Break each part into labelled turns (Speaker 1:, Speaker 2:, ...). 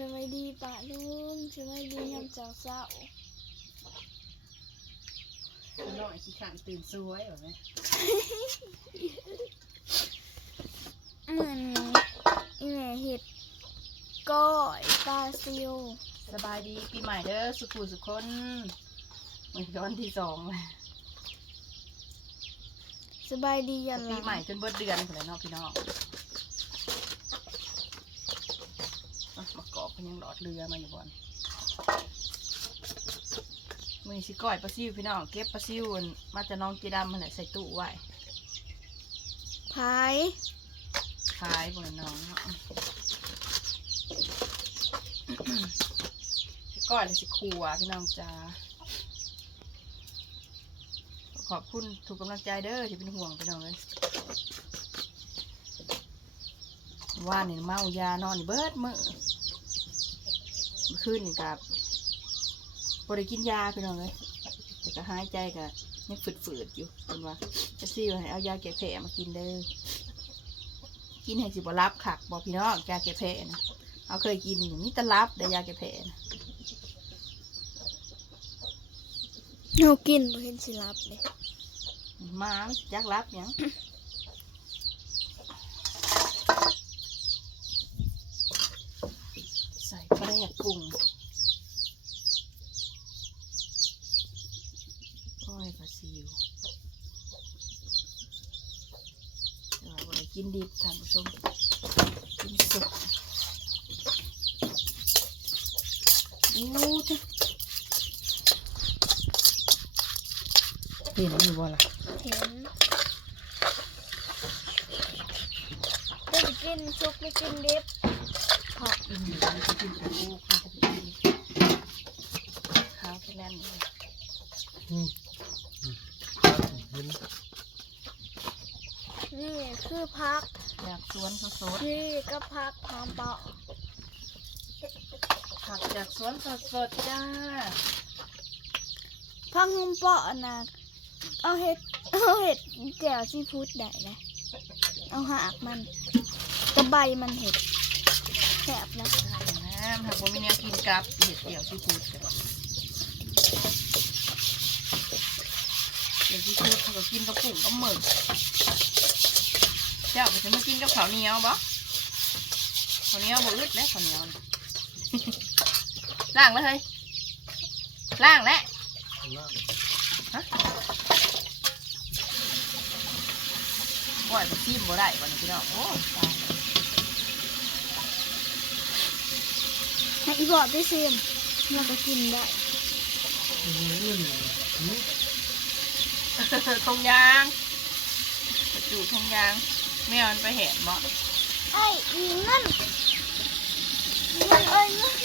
Speaker 1: สวัสดีปะลุงสวัสดียามเช้าเช้า
Speaker 2: น้อยขี้ขันตื่นสวยแบบนี้
Speaker 1: เหมือนอีแม่เห็ดก้อยปลาซิว
Speaker 2: สบายดีปีใหม่เด้อสุขุสุขคนมันย้อนที่สองเลย
Speaker 1: สบายดียันห
Speaker 2: ปี
Speaker 1: ลัง
Speaker 2: ใหม่จนเบิดเดือนเลยเนาะพี่น้องอะมากอบ เพิ่นยังหลอดเรือมาอยู่บอนมือสิก้อยปลาซิวพี่น้องเก็บปลาซิวอันมาจะน้องจีดำมันแหละใส่ตู้ไว้
Speaker 1: พาย
Speaker 2: ขายบนน้องเนาะสิก้อยเลยสิครัวพี่น้องจ้าขอบคุณถูกกำลังใจเด้อที่เป็นห่วงพี่น้องเลยว่านี่เมายานอนนี่เบิดมือ เมื่อคืนนี่กับบริกินยาพี่น้องเลยแต่ก็หายใจก็ยังฝืดๆอยู่เป็นว่าจะซี่ว่าให้เอายาแก้แผลมากินเด้อกินให้สิบรับขักบอกพี่น้องยาแก้แพ้นะเอาเคยกินอยู่มีแตรับได้ยาแก้แพ้นะ
Speaker 1: หนูกินบ่เห็นสิรับเลย
Speaker 2: หมาจักรับหยังใส่แป้งปรุงก้อยปลาซิวเดี๋ยวเรา กินดิบท่านผู้ชมกินสดอู้จ้ะเห็นอยู่บ่ล่ะ
Speaker 1: เห็นได้ไปกินซุปไม่กินดิบพราะ
Speaker 2: อืมมันจะกินกับลูกมันจะกินข้าวแค่นั้นเลย
Speaker 3: อืมอืมเห็น
Speaker 1: นี่คือพัก
Speaker 2: อยากสวนสด
Speaker 1: นี่ก็พักหอมเปาะ
Speaker 2: ๆผักจากสวนสดๆจ้า
Speaker 1: พักหอมเปาะนะเอาเห็ดเอาเห็ดแจ่วซีฟู้ดได้เลยเอาหากมันกระใบมันเห็ดแสบนะ
Speaker 2: ใช่นะหากว่ามีแนวกินกับเห็ดเดี่ยวที่พูดกันเดี๋ยวที่พูดเขาก็กินกับกุ้งกับหมึก เจ้าไปจะมากินกับข้าวเหนียวบ่ข้าวเหนียวบ่อึดแล้วข้าวเหนียวน่ะล้างแล้วเฮ้ยล้างแล้ว
Speaker 3: ข้างล่าง
Speaker 2: ปล่อยไปซิมบ่ได้วันนี้พี่น้องโอ้ตาย
Speaker 1: ให้อีบอดได้ซิมเราก็กินได้
Speaker 3: อืมอืม
Speaker 2: ทงยางจูทงยาง แมวมันไปแหนบ่
Speaker 1: ไอ้อีนั่นอีนั่นเอ้ยนั่น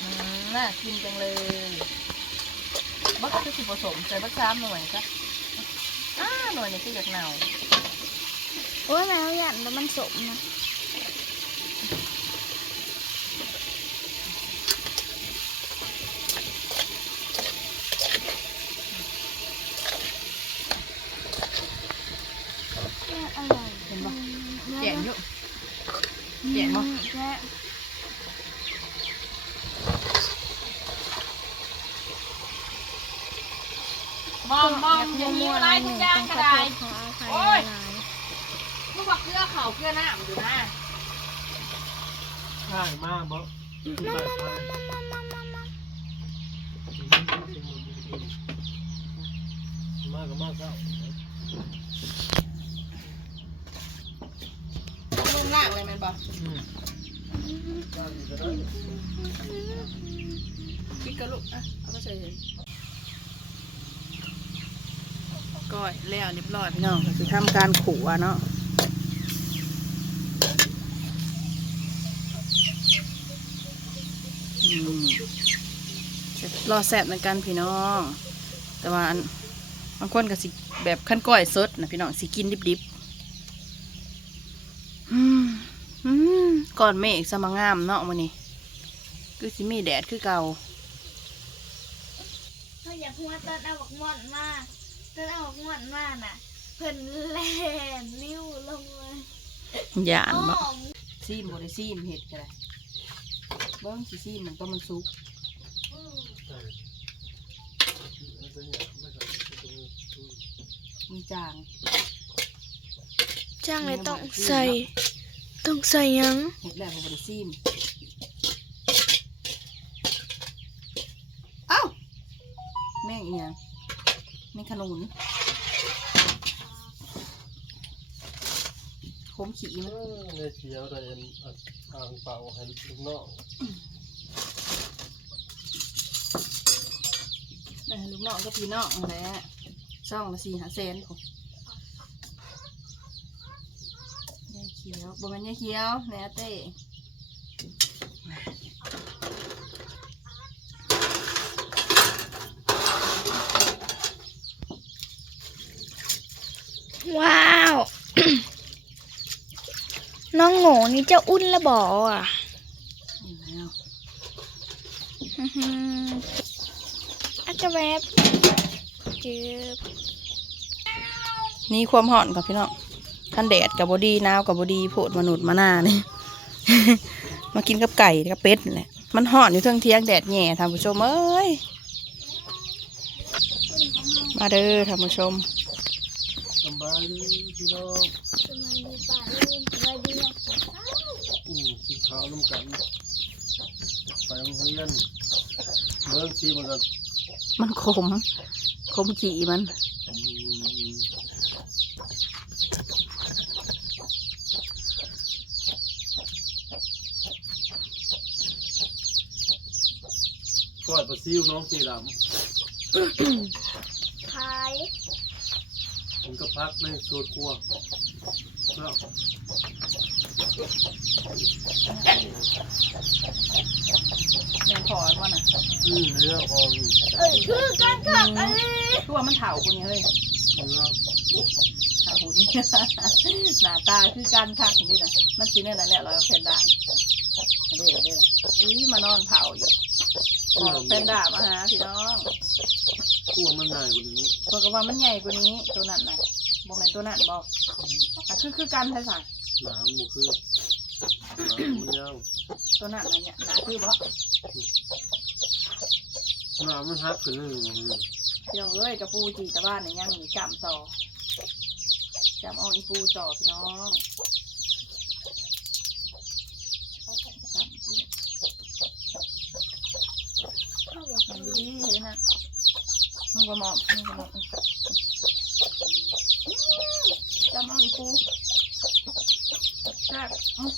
Speaker 2: อืมน่ากินจังเลยบักคือสิผสมใส่บักซ้ำหน่วยซะอ้าหน่วยนี่คืออยากเน่า
Speaker 1: โอ้ยแมวหยันแล้วมันสมนะเนี่ยอะไร
Speaker 2: เห็นบ่
Speaker 1: อืม
Speaker 2: แกงอยู่ แกงบ่
Speaker 1: อืมแกะ
Speaker 2: มอมมอมอย่างนี้อะไรทุกอย่างก็ได้
Speaker 1: ขออภัย
Speaker 2: โอ้ย
Speaker 1: หลาย
Speaker 2: ลูกเกลือเขาเกลือน้ำอยู่นะ
Speaker 3: ใช่มากบ่
Speaker 1: ๆมามามามามามามา
Speaker 3: มากก็มากเศร้า
Speaker 2: ลงลาเลยแมันบ่
Speaker 3: พี่ก็ได้
Speaker 2: คิดกับลูกอะเอาไปใส่เลย ก้อยแล้วเรียบร้อยพี่น้องก็คือทำการขัวเนาะรอแสบเหมือนกันพี่น้อง แต่ว่าบางคนก็สิแบบขั้นก้อยสดนะพี่น้องสิกินดิบๆก่อนเมฆสมางามเนาะมันนี้คือสิมีแดดคือเก่า
Speaker 1: เขาอยากหัวตอนเอาบักม่อนมาต อนเอาบักม่อนมาน่ะ เพิ่นแล่นนิ้วลงมา
Speaker 2: ย่านบ่
Speaker 1: หอม
Speaker 2: ซีมบ่ได้ซีมเห็ดก็ได้เบิ้งสิซีมมันต้องมันสุก
Speaker 3: ใช่แล้วก็เนี่ยไม่ก็ตรงนี้
Speaker 2: มันจาง
Speaker 1: จ้างเลยต้องใส่ ต้องใส่หยัง
Speaker 2: เห็ดแล้วก็บ่ได้ซีมเอ้าแม่งอีหยังแม่งขนุนขมขี้มัน
Speaker 3: ในเขียวได้เห็นอ่างเป่าให้ลูกน้อง
Speaker 2: ได้ให้ลูกน้องก็พี่น้องนั่นแหละซ่องละสี่หาแสนผมยายเขียวบ่แม่นยายเขียวแหน่เต้
Speaker 1: ว้าว น้องโง่นี่เจ้าอุ่นละบ่อะ
Speaker 2: นี่แล้ว
Speaker 1: อื้อหืออาจจะแวบจืบ
Speaker 2: นี่ความห่อนกับพี่น้องท่านแดดกับบดีหนาวกับบดีโผดมนุษย์มาหน้านี่ มากินกับไก่กับเป็ดแหละมันห่อนอยู่เทิงเที่ยงแดดแหน่ท่านผู้ชมเอ้ย มาเด้อท่านผู้ชม
Speaker 3: สบายดีพี่น้อง
Speaker 1: สบายดีป่าลืมสบายดีนะ
Speaker 3: อืมกินข้าวน้ำกันไปโรงเรียนเบิ่งซีมันก็
Speaker 2: มันขม ขมจีมัน
Speaker 3: อืมซอยปลาซิวน้องสีด
Speaker 1: ขาย
Speaker 3: ผมก็พักในโซนครัวแล้ว
Speaker 2: แม่นพอว่าน่ะ
Speaker 3: อืมเนื้ออ่อน
Speaker 1: เอ้ยคือกันค่ะอันนี้
Speaker 2: คือว่ามันเถาคนนี้เฮ้ย
Speaker 3: เนื้อ
Speaker 2: เถาคนนี้หน้าตาคือการคักนี่นะมันสีเนี่ยนั่นแหละเราเพนด้าเด้อเด้ออุ้ยมานอนเผาอยู่บอกเพนด้ามาหาพี่น้อง
Speaker 3: คั่วมันง่ายกว่านี้
Speaker 2: เพิ่นก็ว่ามันใหญ่กว่านี้ตัวนั้นน่ะบ่แม่นตัวนั้นบ่อะคือคือกันใช่สั่ง
Speaker 3: หนาหมูคือหนามันยาว
Speaker 2: ตัวนั้นน่ะเนี่ยหนาคือบ่
Speaker 3: หนามันฮักขึ้นนึง
Speaker 2: พี่น้องเอ้ยกระปูจีตะบ้านเนี่ยยังมีจำต่อจำเอาอีปูต่อพี่น้องจำอี
Speaker 1: เข้าอยาก
Speaker 2: มัน
Speaker 1: กิน
Speaker 2: ดีๆเห็นนะ มึงก็มองมึงก็มองจำเอาอีปูแซ่บอื้อ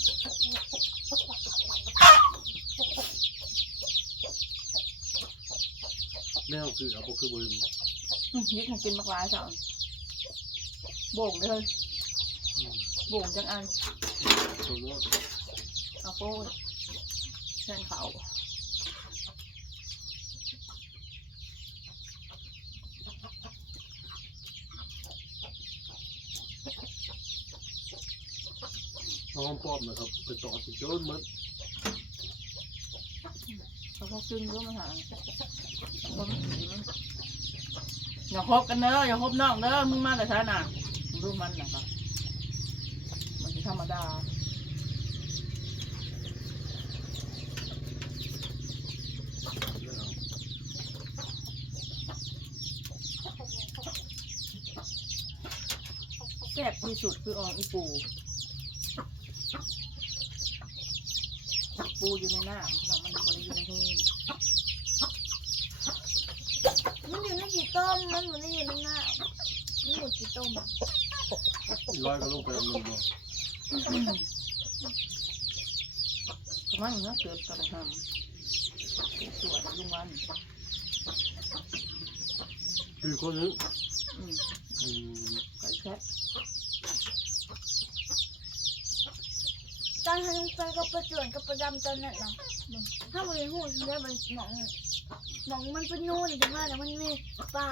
Speaker 3: แมวคือเอาพวกคือบริม
Speaker 2: อื้อยิกให้กินมากหลายสาวโบ่งเลยโบ่งจังอัน
Speaker 3: ตัวนี้
Speaker 2: เอาโป้ยแทนเขา
Speaker 3: องปอบนะครับไปต่อสิโจนมัน
Speaker 2: เขาพกขึ้นก็มาหาบ่มีสีมันอย่าคบกันเด้ออย่าคบนองเด้อมึงมาแต่ช้าน่ะมึงรู้มันนะครับมันเป็นธรรมดาแซ่บที่สุดคืออองอีปู ปูอยู่ในน้ำเรามันบริอยู่ในหู
Speaker 1: มันอยู่ในขี้ต้มมันอยู่ในอยู่ในหน้ามันอยู่ขี้ต้ม
Speaker 3: ร้อยก็ลงไปมันบ่
Speaker 2: กำลังเนื้อเกือบกับทำสวยลุงวัน
Speaker 3: คือคนนึง
Speaker 2: อืม
Speaker 3: อืม
Speaker 2: ไก่แค่
Speaker 1: ตอนทำไปก็ประจวนกับประดำตอนนั้นเนาะถ้ามันหูฉันได้มันหมองหมองมันเป็นนู่นถึงว่าแต่มันมีปลา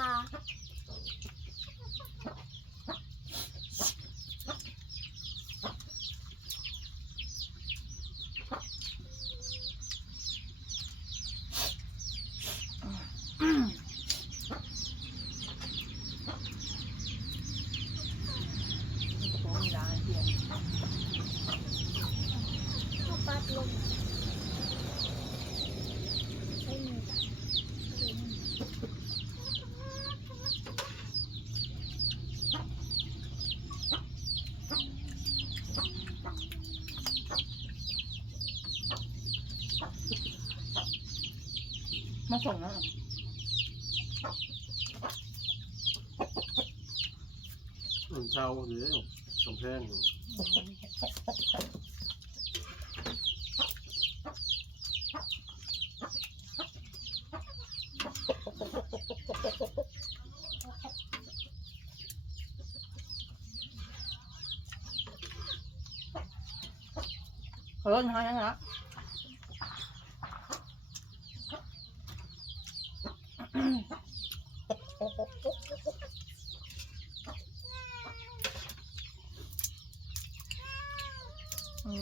Speaker 2: ส่งนะ
Speaker 3: อันเช้าเดี๋ยวกำแพงอยู่
Speaker 2: เออหายังไงละอื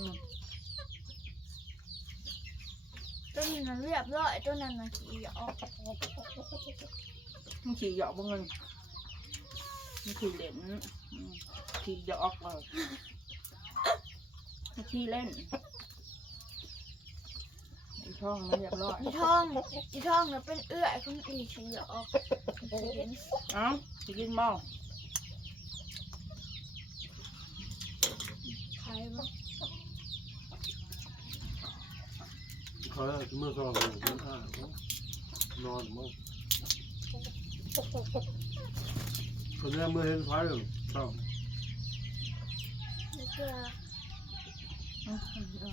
Speaker 2: ม
Speaker 1: ตัวนี้น่ะเรียบร้อย ตัวนั้นน่ะขี้ออก
Speaker 2: มันขี่เหยาะบ่เงินมันขี่เล่นอืมขี่เหยาะเลยมันขี่เล่นไอ้ช่องมันเรียบร้อย
Speaker 1: อีท้องอีท้องน่ะเป็นเอื้อยของอีขี้ออกเห็น
Speaker 2: เอ้าจะกินบ่
Speaker 1: ใครบ้าง
Speaker 3: เขาเมื่อสอบมันอ่าน นอนมั้งคนนี้เมื่อเห็นไฟเลยชอบ
Speaker 1: แล้วก็
Speaker 2: อืมเอา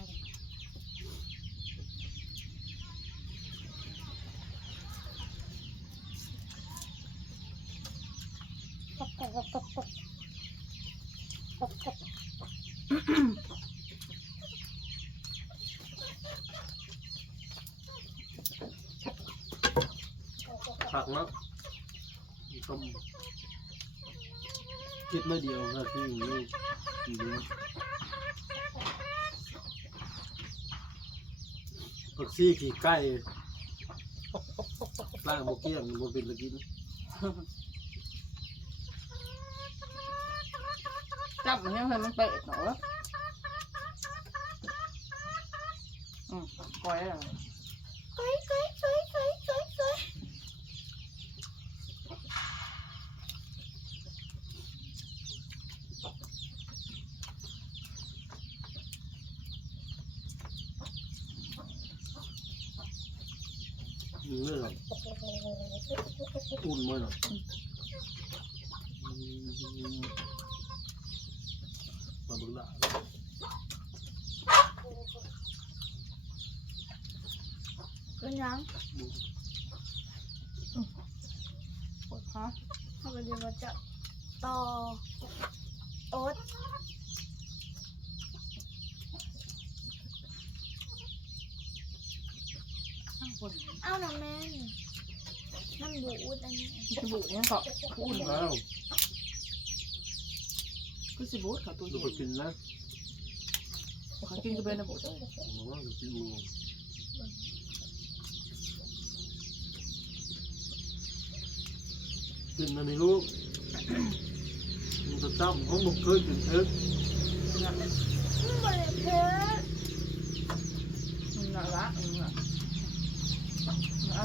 Speaker 3: ผักนะต้มคิดไม่เดียวนะที่นี่ทีนี้ผักซี่ขี่ไก่ล่างโมเกี้ยงโมันเป็นตะกิน
Speaker 2: จับมันยังไงมันเปะหนออืมปล่อยแล้ว
Speaker 1: เฮ้ยเฮ้ยเฮ้ยเฮ้ยเฮ้ยเฮ้ย
Speaker 3: นี่หรอ อุ่นมั้ยหรอมาบึงละ
Speaker 1: เป็นยัง
Speaker 2: ปวดขา
Speaker 1: เขาก็เรียกว่าจะต่อโอ๊ต
Speaker 2: ข้างบน
Speaker 1: เอาน้ำแม่ นน้ำบูดอันนี้
Speaker 2: สบู่เนี่ยเกาะอุ่น
Speaker 3: อ้าว
Speaker 2: คือสบู่กับตัว
Speaker 3: ดู
Speaker 2: เย็น
Speaker 3: ไปกินนะ
Speaker 2: เขากินก็เป็นระบบเลย
Speaker 3: ผมว่าจะกินมือกินอันนี้ลูกมันจะจับเขาบอกเคยกินเอ็ก
Speaker 2: นั่นแหละ
Speaker 1: มันบริเพชร
Speaker 2: นั่นละนั่นละเอา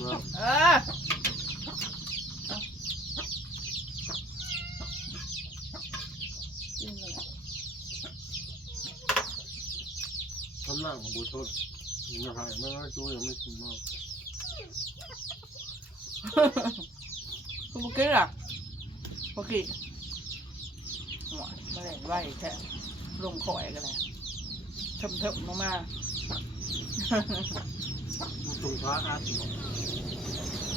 Speaker 2: เลยลูกเอา
Speaker 3: นะ
Speaker 2: เออกินเลย
Speaker 3: ทำหน้าของบุตรนะฮะไม่ว่าจูยังไม่กินมาก
Speaker 2: คุณบุกี้ล่ะบุกี้หัวมาเล่นไหวแท้ลงคอยกันเลยเถิมเถิมลงมา
Speaker 3: มันตรงฟ้าอาร์ต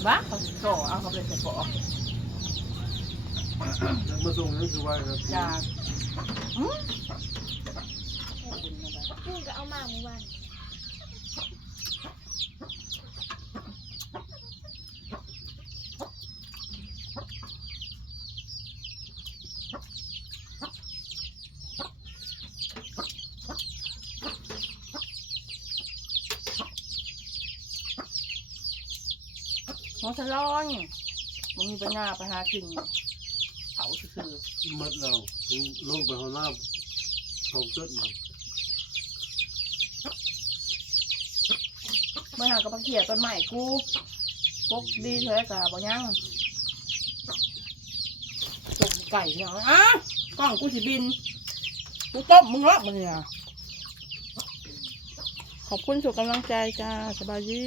Speaker 2: บ้าเขาโซ่เอาเขาไปใส่ปอก
Speaker 3: เมื่อส่งนั่นคือว่าครับ
Speaker 2: จากอืมกินมาได้
Speaker 1: พุ่งก็เอามาเมื่อวาน
Speaker 2: หมอสลอนมึงมีปัญญาไปหากินเขาซื่อ
Speaker 3: มัดเราลงไปหัวหน้าเขาเกิดมา
Speaker 2: ๆเมื่อหากระเขียต้นใหม่กูปกดีเถอะกะบ่ยังต้มไก่เนี่ยอะกล้องกูสิบินกูต้มมึงรอบมึงเนี่ยขอบคุณสุกกำลังใจจ้าสบายดี